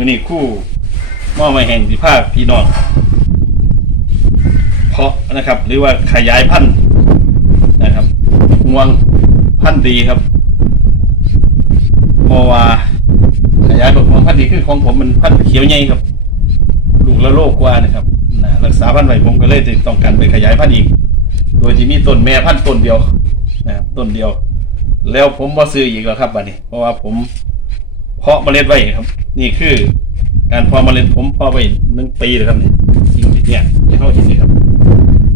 มือนี้คู่หม้อมาแห่งสิภาคพี่น้องเพาะนะครับ หรือว่าขยายพันธุ์นะครับงวงพันธุ์ดีครับเพราะว่าขยายแบบงวงพันธุ์ดีคือของผมมันพันธุ์เขียวใหญ่ครับลูกละโลกกว่านะครับนะรักษาพันธุ์ไว้ผมก็เลยต้องการไปขยายพันธุ์อีก โดยที่มีต้นแม่พันธุ์ต้นเดียวนะครับต้นเดียว แล้วผมบ่ซื้ออีกแล้วครับบัดนี้ เพราะว่าผม เพาะเมล็ดไว้ครับ นี่คือการเพาะเมล็ดผมเพาะไว้หนึ่งปีเลยครับเนี่ยสิ่งที่เนี่ยที่เขาเห็นนี่ครับ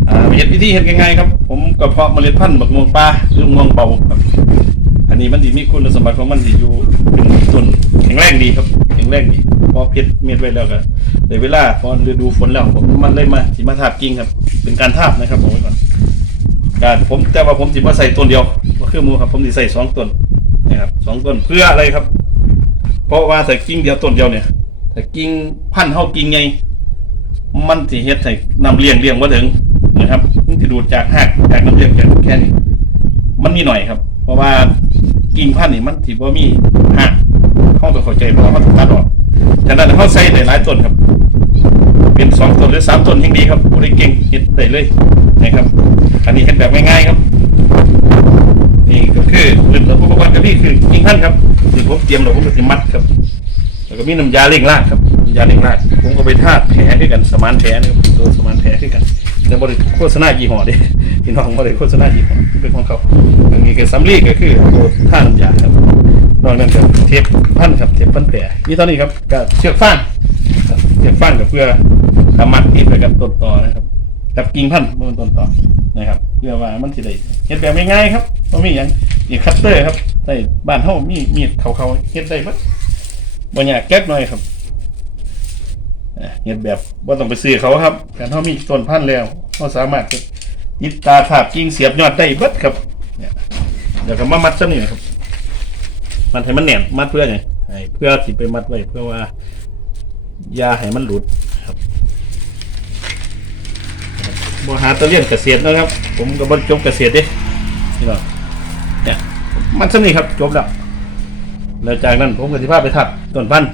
อ่าเห็ดวิธีเห็ดง่ายๆครับ ผมก็เพาะเมล็ดพันธุ์บักม่วงปลาหรือม่วงเบาครับ อันนี้มันดีมีคุณสมบัติของมันที่อยู่เป็นต้นแข็งแรงดีครับแข็งแรงดีพอเพชรเม็ดไว้แล้วก็เดี๋ยวเวลาพอฤดูฝนแล้วผมมันเลยมาสิมาทาบกิ่งครับ เป็นการทาบนะครับบอกไว้ก่อนการผมแต่ว่าผมสิมาใส่ต้นเดียวก็คือหมูครับ ผมสิใส่สองต้นนะครับสองต้นเพื่ออะไรครับ เพราะว่าใส่กิ่งเดียวต้นเดียวเนี่ยแต่กิ่งพันธุ์เฮากิ่งไงมันสิเฮ็ดให้นำเลี้ยงเลี้ยงบ่ถึงนะครับมันสิดูดจากหากจากน้ำเลี้ยงจากแค่นี้มันมีหน่อยครับ เพราะว่ากิ่งพันนี่มันสิบ่มีหักเข้าต้องเข้าใจเพราะว่าเขาต้องตัดออกฉะนั้นเขาใส่ได้หลายต้นครับ เป็นสองต้นหรือสามต้นยังดีครับผู้ใดเก่งเฮ็ดได้เลยนะครับ อันนี้เฮ็ดแบบง่ายๆครับนี่ก็คือหนึ่งอุปกรณ์กับนี่คือกิ่งพันครับ ที่ผมเตรียมแล้วผมก็สิมัดครับ แล้วก็มีน้ำยาเร่งรากครับน้ำยาเร่งรากผมก็ไปทาแผลด้วยกันสมานแผลนะครับตัวสมานแผลด้วยกัน แต่บริโฆษณายี่ห้อเด้พี่น้องบริโฆษณายี่ห้อเป็นของเขาอันนี้คือสำลีก็คือตัวท่าน้ำยาครับนอกนั้นก็เทปพันครับเทปพันแผลนี่ตอนนี้ครับก็เชือกฟางครับเชือกฟางก็เพื่อทำมัดติดไปกับต้นต่อนะครับ กับกิ่งพันธุ์บนต้นตอนะครับ เพื่อว่ามันจะได้เฮ็ดแบบง่ายๆครับบ่มีหยังอีกคัตเตอร์ครับใส่บ้านเฮามีมีดเขาๆเฮ็ดได้เบิดบางอย่างแก๊กหน่อยครับเอ่อเห็ดแบบว่าต้องไปซื้อเขาครับการเขามีต้นพันธุ์แล้วเขาสามารถจะยึดตาถาบกิ่งเสียบยอดได้เบิดครับเนี่ยเดี๋ยวก็มามัดซะนี่ครับ มันให้มันแหน่นมัดเพื่อไงให้เพื่อที่ไปมัดไว้เพื่อว่า ยาให้มันหลุดครั บหาตัวเรียนเกษตรนะครับ ผมก็บบรจบเกษตรเด้นี่เนาะเนี่ยมันซะนี่ครับจบแล้วแล้วจากนั้นผมก็สิพาไปทับต้นพันธุ์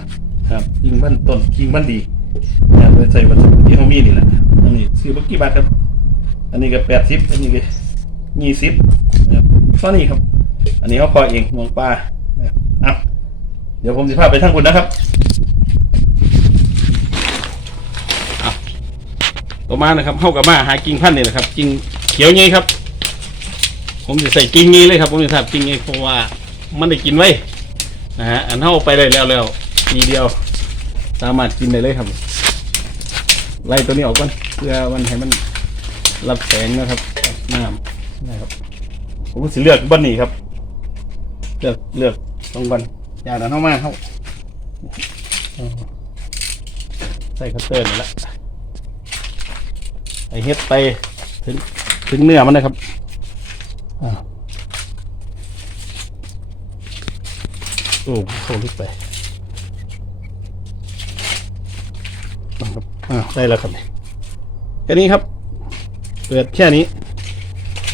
ครับกิ่งพันธ์ต้นกิ่งพันธุ์ดีนะโดยใช้วัสดุที่เขามีนี่แหละอันนี้ซื้อบักกี่บาทครับ อันนี้ก็แปดสิบอันนี้ก็ยี่สิบนะครับเท่านี้ครับ อันนี้เขาคอยเองมองปลานะครับอะเดี๋ยวผมสิพาไปทางคุณนะครับอะ ต่อมานะครับเข้ากับมาหากิ่งพันธุ์นี่แหละครับกิ่งเขียวไงครับ ผมจะใส่กิ่งนี้เลยครับ ผมจะทับกิ่งนี้เพราะว่ามันได้กินไว้นะฮะอันเท่าไปได้แล้วแล้วทีเดียว สามารถกินได้เลยครับ ไล่ตัวนี้ออกก่อนเพื่อมันให้มันรับแสงนะครับน้ำนะครับ ผมก็สิเลือกบ้านนี้ครับ เลือกเลือกตรงบันอย่างนั้นเข้ามาเข้าเอาใส่คัตเตอร์นี่แหละ ไอเฮ็ดไปถึงถึงเนื้อมันนะครับอ่าโอ้เข้าลึกไปนะครับอ่าได้แล้วครับแค่นี้ครับ เปิดแค่นี้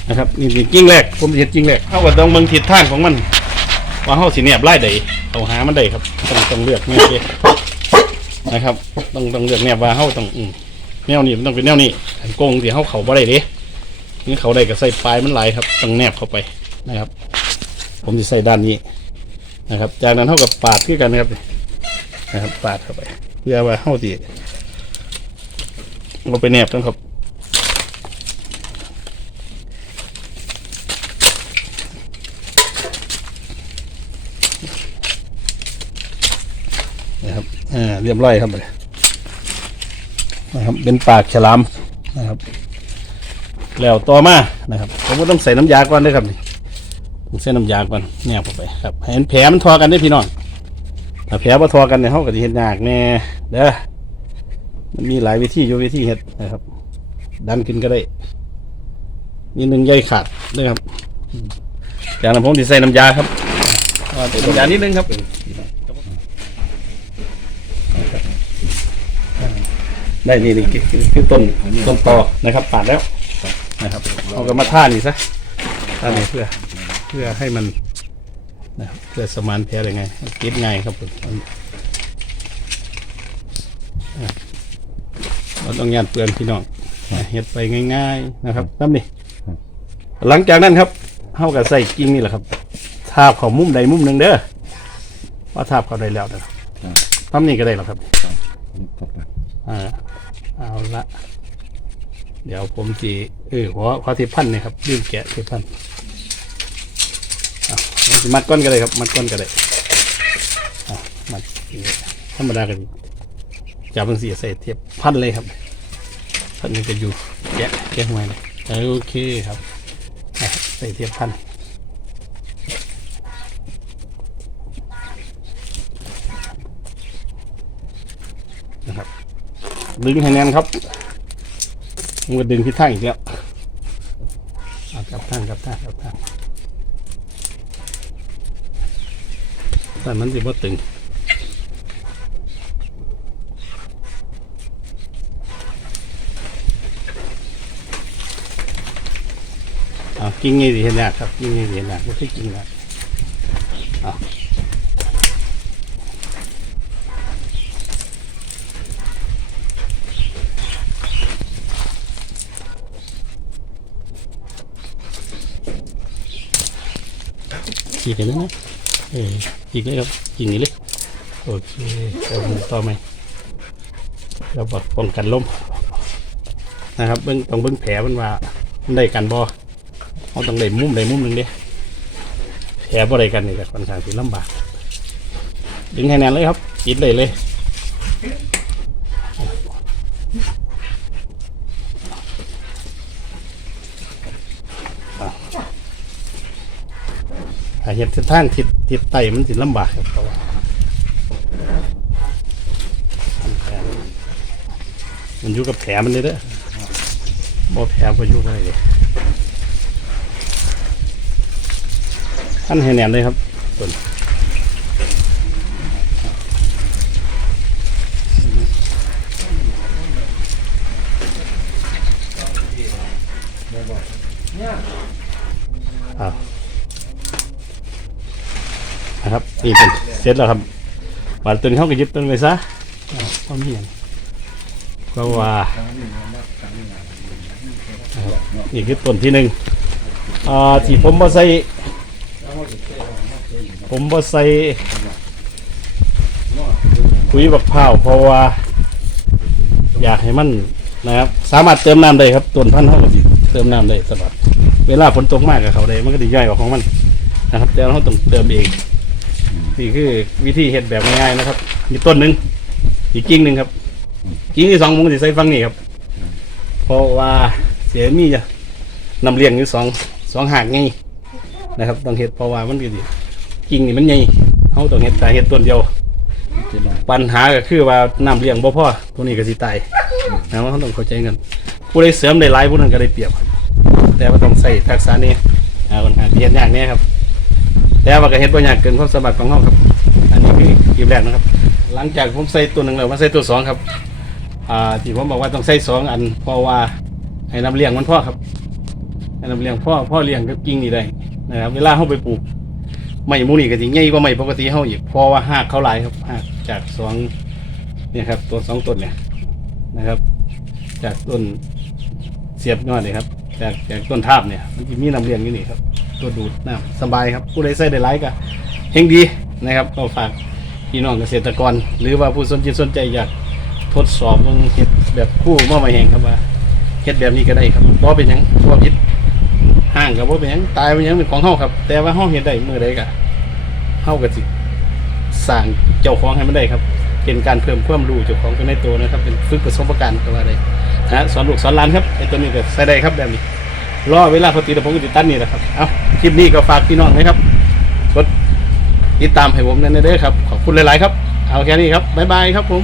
นะครับนี่นี่กิ้งแรกผมเห็นกิ้งแรกเขากับตรงเมืองทิศทางของมัน ว่าเขาสีเนียบไล่ใดเอาหามันได้ครับต้องต้องเลือกแนวนี้นะครับ ต้องต้องเลือกแนวว่าเขาต้องอืม แนวนี้มันต้องเป็นแนวนี้อันโกงที่เข้าเขาบ่ได้เด้นี่เขาได้ก็ใส่ปลายมันไหลครับต้องแนบเข้าไปนะครับ ผมจะใส่ด้านนี้นะครับ จากนั้นเท่ากับปาดขึ้นกันนะครับนะครับ ปาดเข้าไป เพื่อว่าเข้าตีเราไปแนบกันครับนะครับอ่าเรียบร้อยครับเลย นะครับเป็นปากฉลามนะครับ แล้วต่อมานะครับผมก็ต้องใส่น้ำยาก่อนด้วยครับนี่ผมเส้นน้ำยาก่อนแนบเข้าไปครับเห็นแผลมันทอกันได้พี่น้องถ้าแผลมาทอกันเนี่ยเขาก็จะเห็นยากแน่เด้อมันมีหลายวิธีอยู่วิธีเห็ดนะครับ ดันขึ้นก็ได้มีหนึ่งใยขาดด้วยครับอืมจากนั้นผมจะใส่น้ำยาครับน้ำยานิดนึงครับ ได้นี่นี่คือคือคือต้นต้นตอนะครับปาดแล้วนะครับเอาก็มาท่านี่ซะท่านี่เพื่อเพื่อให้มันนะครับเพื่อสมานแผลอะไรไงเก็บง่ายครับผมอะเราต้องยานเปลือนพี่น้องอะเฮ็ดไปง่าย ๆนะครับน้ำนี่หลังจากนั้นครับเฮากับใส่กิ่งนี่แหละครับทาบเขามุมใดมุมหนึ่งเด้อว่าทาบเขาได้แล้วนะครับทำนี่ก็ได้แล้วครับ อ่าเอาละเดี๋ยวผมจีเออขอขอทิพันนี่ครับยืมแกะทิพันมัดก้อนก็ได้ครับ มัดก้อนก็ได้อะมัดอย่างนี้ธรรมดากันจับมันสีใส่เทียบพันเลยครับพันนี่จะอยู่แกะแกะหัวเลยโอเคครับใส่เทียบพันนะครับ ดึงให้แน่นครับมันก็ดึงทิศทางอีกแล้วกลับท่างกลับท่างกลับท่างแต่มันสิบ่ตึงเอากิ่งนี่สิเห็นยากครับกิ่งนี่สิเห็นยากไม่ใช่กิ่งนะเอา ขีดเห็นไหมนะเออขีดเลยครับกิ่งนี้เลยโอเคเอาต่อไหมเราบอกป้องกันลมนะครับเบิ้งต้องเบิ้งแผลมันว่ามันได้กันบ่เขาต้องได้มุมได้มุมหนึ่งเด้แผลบ่ได้กันนี่ก็ค่อนข้างที่ลำบากดึงให้แน่นเลยครับกินเลยเลย ถ้าเห็ดทิศทางทิศทิศไตมันสิลำบากครับเพราะว่ามันอยู่กับแผลมันเลยเด้อบ่แผลบ่อยู่อะไรเลยท่านให้แหนมเลยครับส่วนอ้าว นะครับนี่เป็นเสร็จแล้วครับบาดตัวนี้เขาก็ยึดต้นไปซะอ้าวความเหียงก็ว่านะครับนี่คือต้นที่หนึ่งอ่าที่ผมมาใส่ผมบ่ใส่ปุ๋ยบักพร้าวเพราะว่า อยากให้มันนะครับ สามารถเติมน้ำได้ครับต้นพันธุ์เขาก็สิเติมน้ำได้ตลอดเวลาฝนตกมากกับเขาได้มันก็จะย่อยออกของมันนะครับ แต่เราต้องเติมเอง นี่คือวิธีเห็ดแบบง่ายๆนะครับมีต้นหนึ่งอีกกิ่งหนึ่งครับกิ่งที่สองผมก็จะใส่ฟังนี่ครับ เพราะว่าเสียมีจะนำเลี้ยงอยู่สองสองหากไงนะครับต้องเห็ดเพราะว่ามันก็ดีกิ่งนี่มันใหญ่เขาต้องเห็ดแต่เห็ดต้นเดียว ปัญหาก็คือว่าน้ำเลี้ยงบ่พ่อตัวนี้ก็สิตายนะว่าเขาต้องเข้าใจกันผู้ใดเสริมได้หลายผู้นั้นก็ได้เปรียบครับแต่ว่าต้องใส่ทักษะนี้อ่าคนหาเฮ็ดยากแน่ครับ แต่ว่าก็เฮ็ดบ่ยากเกินความสามารถของเขาครับ อันนี้คือคลิปแรกนะครับ หลังจากผมใส่ตัวหนึ่งแล้วมาใส่ตัวสองครับ อ่าที่ผมบอกว่าต้องใส่สองอันเพราะว่าให้น้ำเลี้ยงมันพ่อครับให้น้ำเลี้ยงพ่อพ่อเลี้ยงกับกิ่งนี่ได้นะครับเวลาเขาไปปลูกไม่มูนี่ก็สิใหญ่กว่าไม่ปกติเฮาอีกเพราะว่าหากเขาหลายครับหากจากสองเนี่ยครับตัวสองต้นเนี่ยนะครับ จากต้นเสียบยอดเลยครับ จากจากต้นทาบเนี่ย มันจะมีน้ำเลี้ยงอยู่นี่ครับ ตัวดูดน้ำสบายครับผู้ใดใส่ได้หลายก็เฮงดีนะครับก็ฝากพี่น้องเกษตรกร หรือว่าผู้สนใจสนใจอยากทดสอบเบิ่งเฮ็ดแบบคู่หม้อมาแหงครับว่าเฮ็ดแบบนี้ก็ได้ครับเพราะเป็นหยังเพราะว่าพิษห่างกับว่าเป็นหยังตายเป็นหยังเป็นของเฮาครับ แต่ว่าเฮาเห็นได้เมื่อใดก็เฮาก็สิสร้างเจ้าของให้มันได้ครับ เป็นการเพิ่มความรู้เจ้าของไปในตัวนะครับ เป็นฝึกประสบการณ์ก็ว่าได้นะสอนลูกสอนหลานครับไอ้ตัวนี้ก็ใส่ได้ครับแบบนี้ รอเวลาพอติดผมก็ติดตั้นนี่แหละครับ เอาคลิปนี้ก็ฝากพี่น้องนะครับ กดติดตามให้ผมนั่นเด้อครับ ขอบคุณหลาย ๆ ครับ เอาแค่นี้ครับ บ๊ายบายครับผม